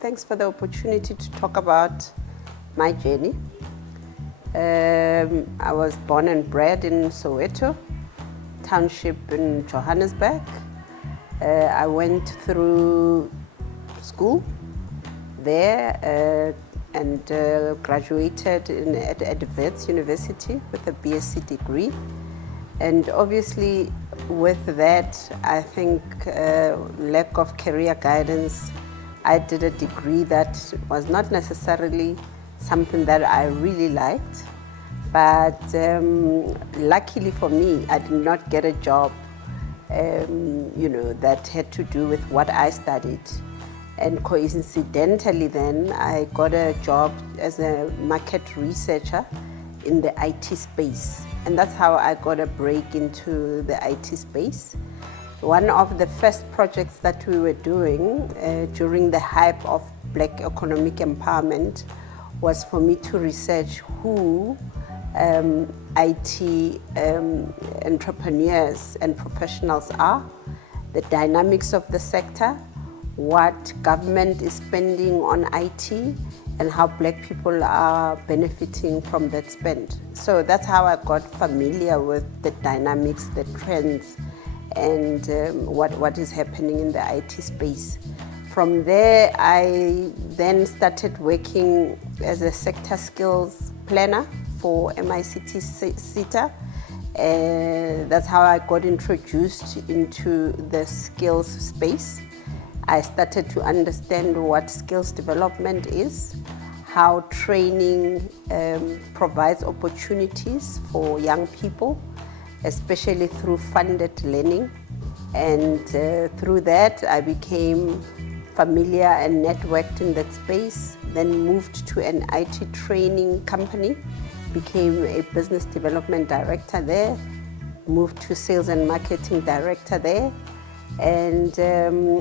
Thanks for the opportunity to talk about my journey. I was born and bred in Soweto Township in Johannesburg. I went through school there and graduated at Wits University with a BSc degree. And obviously with that, I think lack of career guidance, I did a degree that was not necessarily something that I really liked. But luckily for me, I did not get a job that had to do with what I studied. And coincidentally then, I got a job as a market researcher in the IT space. And that's how I got a break into the IT space. One of the first projects that we were doing during the hype of Black economic empowerment was for me to research who IT entrepreneurs and professionals are, the dynamics of the sector, what government is spending on IT, and how Black people are benefiting from that spend. So that's how I got familiar with the dynamics, the trends, and what is happening in the IT space. From there, I then started working as a sector skills planner for MICT SETA. That's how I got introduced into the skills space. I started to understand what skills development is, how training provides opportunities for young people, especially through funded learning. And through that, I became familiar and networked in that space, then moved to an IT training company, became a business development director there, moved to sales and marketing director there. And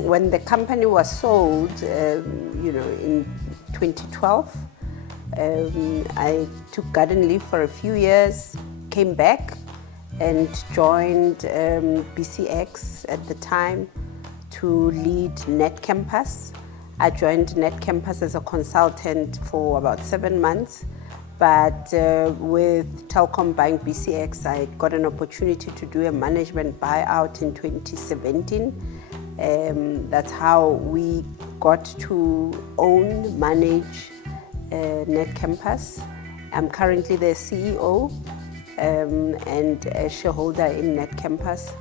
when the company was sold, in 2012, I took garden leave for a few years, came back and joined BCX at the time to lead Netcampus. I joined Netcampus as a consultant for about 7 months, but with Telkom buying BCX, I got an opportunity to do a management buyout in 2017. That's how we got to own, manage Netcampus. I'm currently the CEO and a shareholder in Netcampus.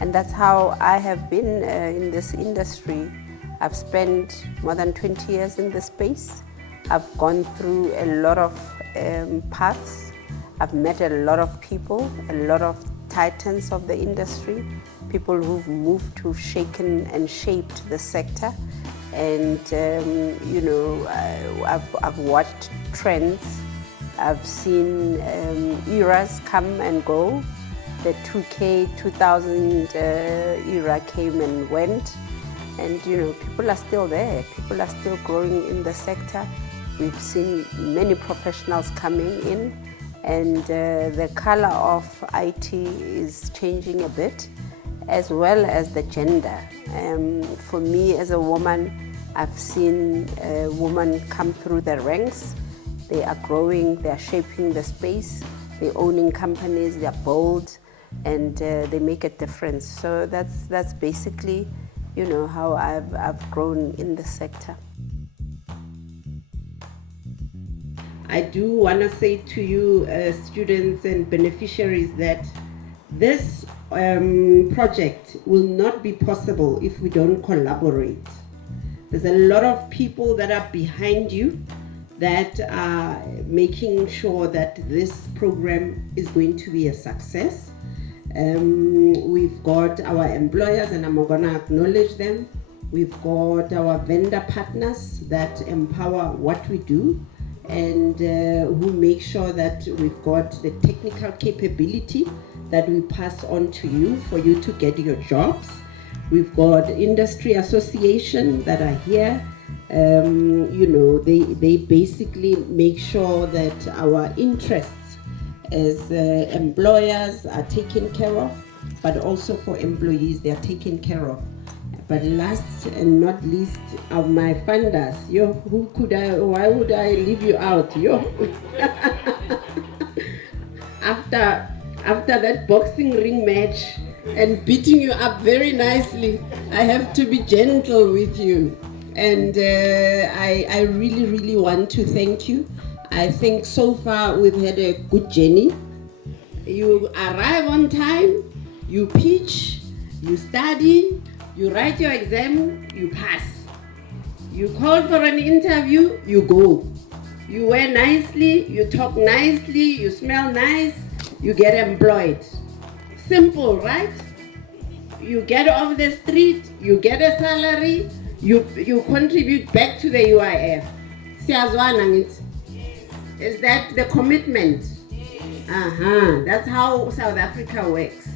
And that's how I have been in this industry. I've spent more than 20 years in the space. I've gone through a lot of paths. I've met a lot of people, a lot of titans of the industry, people who've moved, who've shaken and shaped the sector. And, I've watched trends. I've seen eras come and go. The 2K, 2000 era came and went. And, people are still there. People are still growing in the sector. We've seen many professionals coming in, and the color of IT is changing a bit, as well as the gender. For me as a woman, I've seen women come through the ranks. They are growing, they are shaping the space, they're owning companies, they're bold, and they make a difference. So that's basically, how I've grown in the sector. I do want to say to you, students and beneficiaries, that this project will not be possible if we don't collaborate. There's a lot of people that are behind you that are making sure that this program is going to be a success. We've got our employers, and I'm going to acknowledge them. We've got our vendor partners that empower what we do, and who make sure that we've got the technical capability that we pass on to you for you to get your jobs. We've got industry association that are here. They basically make sure that our interests as employers are taken care of, but also for employees, they are taken care of. But last and not least are my funders. Yo, why would I leave you out? Yo. After that boxing ring match and beating you up very nicely, I have to be gentle with you. And I really, really want to thank you. I think so far we've had a good journey. You arrive on time, you pitch, you study, you write your exam, you pass. You call for an interview, you go. You wear nicely, you talk nicely, you smell nice, you get employed. Simple, right? You get off the street, you get a salary, you contribute back to the UIF. Siyazwana ngithi? Is that the commitment? That's how South Africa works.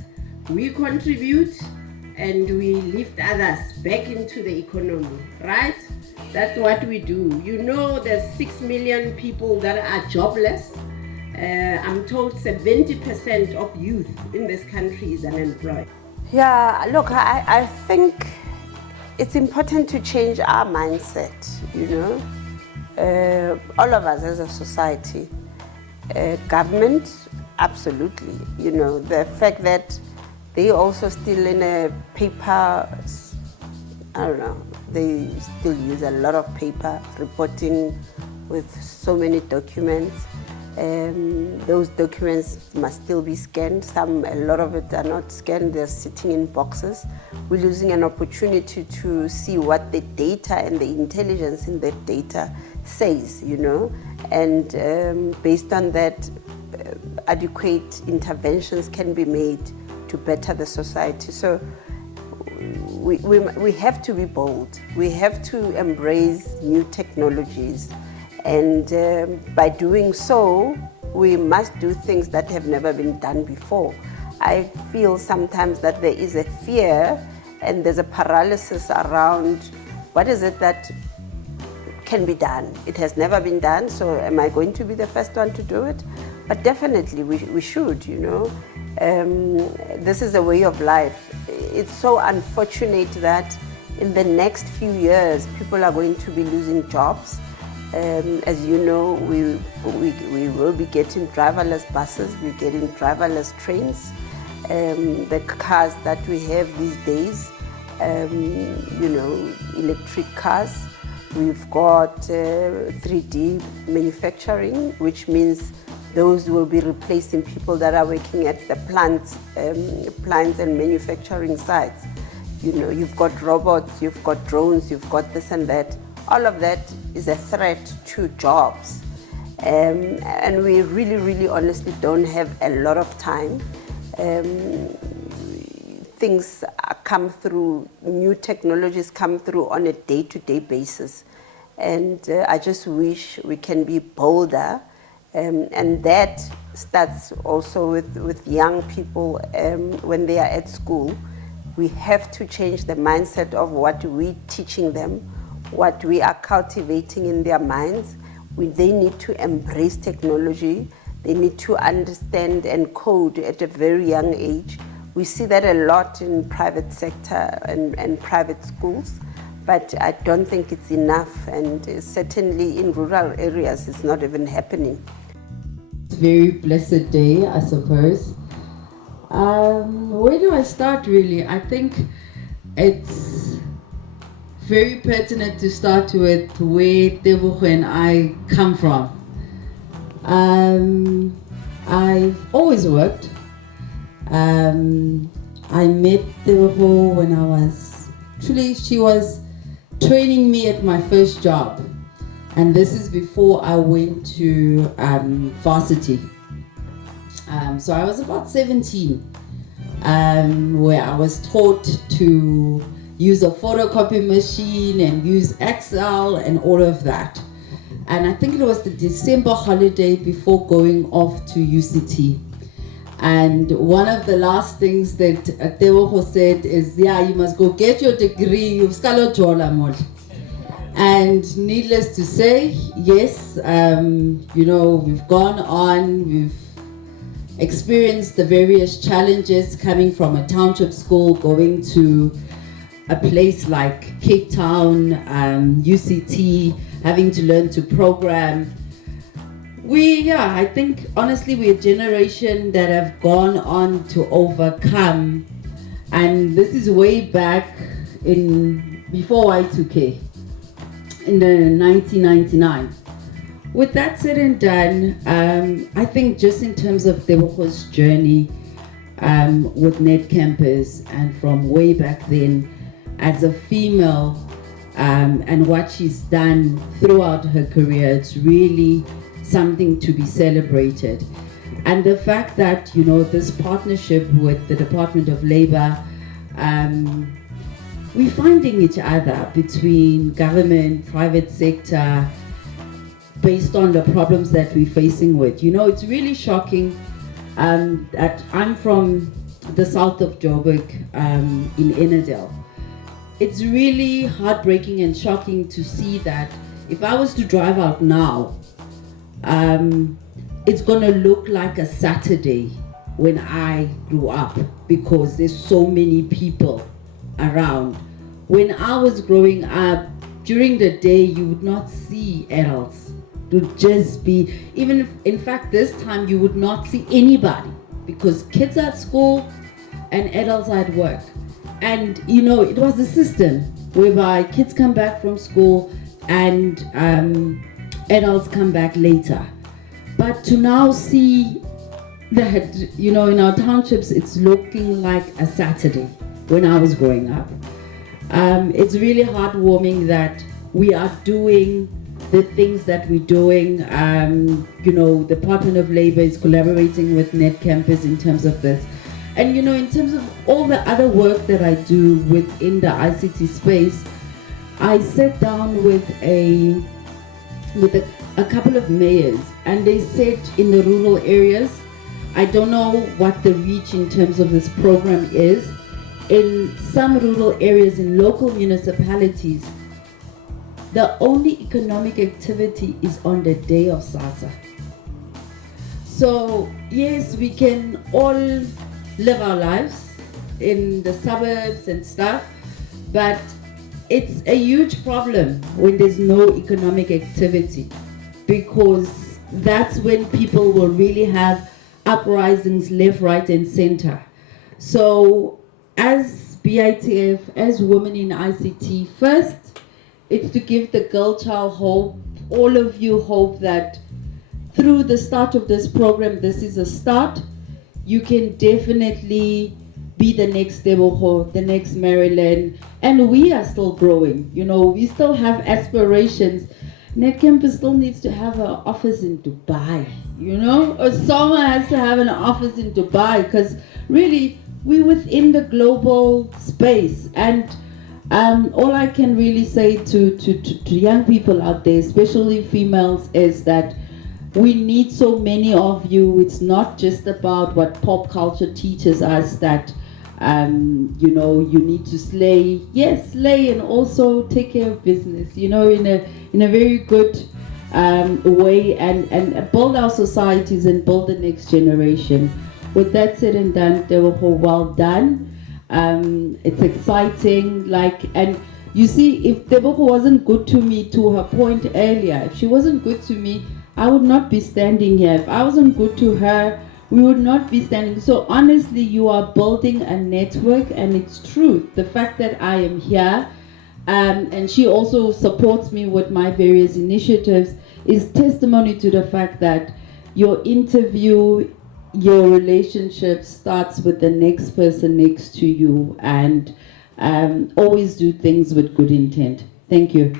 We contribute and we lift others back into the economy, right? That's what we do. You know, there's 6 million people that are jobless. I'm told 70% of youth in this country is unemployed. Yeah, look, I think it's important to change our mindset, you know. All of us as a society. Government, absolutely. You know, the fact that they also still in a paper, I don't know, they still use a lot of paper reporting with so many documents. Those documents must still be scanned. A lot of it are not scanned, they're sitting in boxes. We're losing an opportunity to see what the data and the intelligence in that data says, you know, and based on that, adequate interventions can be made to better the society. So we have to be bold. We have to embrace new technologies, and by doing so, we must do things that have never been done before. I feel sometimes that there is a fear and there's a paralysis around what is it that can be done. It has never been done, so am I going to be the first one to do it? But definitely we should, you know. This is a way of life. It's so unfortunate that in the next few years, people are going to be losing jobs. As you know, we will be getting driverless buses, we're getting driverless trains. The cars that we have these days, you know, electric cars. We've got 3D manufacturing, which means those will be replacing people that are working at the plants and manufacturing sites. You know, you've got robots, you've got drones, you've got this and that. All of that is a threat to jobs. And we really, really honestly don't have a lot of time. Things come through, new technologies come through on a day-to-day basis. And I just wish we can be bolder. And that starts also with young people when they are at school. We have to change the mindset of what we're teaching them, what we are cultivating in their minds. They need to embrace technology. They need to understand and code at a very young age. We see that a lot in private sector and private schools, but I don't think it's enough, and certainly in rural areas it's not even happening. It's a very blessed day, I suppose. Where do I start really? I think it's very pertinent to start with where Tebogo and I come from. I've always worked. I met Tebogo when she was training me at my first job. And this is before I went to varsity. So I was about 17, where I was taught to use a photocopy machine and use Excel and all of that. And I think it was the December holiday before going off to UCT. And one of the last things that Tebogo said is, yeah, you must go get your degree, you've scalo jola mol. And needless to say, yes, you know, we've gone on, we've experienced the various challenges coming from a township school, going to a place like Cape Town, UCT, having to learn to program. I think honestly we're a generation that have gone on to overcome, and this is way back before Y2K, in the 1999. With that said and done, I think just in terms of Tebogo's journey with Netcampus, and from way back then as a female, and what she's done throughout her career, it's really something to be celebrated. And the fact that, this partnership with the Department of Labor, we're finding each other between government, private sector, based on the problems that we're facing with. It's really shocking that I'm from the south of Joburg, in Ennerdale. It's really heartbreaking and shocking to see that if I was to drive out now, it's gonna look like a Saturday when I grew up, because there's so many people around. When I was growing up, during the day you would not see adults. It would just be, in fact this time you would not see anybody, because kids are at school and adults are at work. And it was a system whereby kids come back from school and adults come back later. But to now see that, in our townships, it's looking like a Saturday when I was growing up. It's really heartwarming that we are doing the things that we're doing. Department of Labor is collaborating with Netcampus in terms of this. And in terms of all the other work that I do within the ICT space, I sat down with a couple of mayors, and they said in the rural areas, I don't know what the reach in terms of this program is, in some rural areas in local municipalities, the only economic activity is on the day of SASSA. So yes, we can all live our lives in the suburbs and stuff, but it's a huge problem when there's no economic activity, because that's when people will really have uprisings left, right and center. So as BITF, as women in ICT, first it's to give the girl child hope, all of you hope that through the start of this program, this is a start. You can definitely be the next Tebogo, the next Maryland, and we are still growing. We still have aspirations. Netcampus still needs to have an office in Dubai, or someone has to have an office in Dubai, because really we're within the global space. And all I can really say to young people out there, especially females, is that we need so many of you. It's not just about what pop culture teaches us, that you need to slay. Yes, slay, and also take care of business, in a very good way, and build our societies and build the next generation. With that said and done, Tebogo, well done. It's exciting, and you see, if Tebogo wasn't good to me, to her point earlier, if she wasn't good to me, I would not be standing here. If I wasn't good to her, we would not be standing. So honestly, you are building a network, and it's true. The fact that I am here, and she also supports me with my various initiatives, is testimony to the fact that your interview, your relationship starts with the next person next to you, and always do things with good intent. Thank you.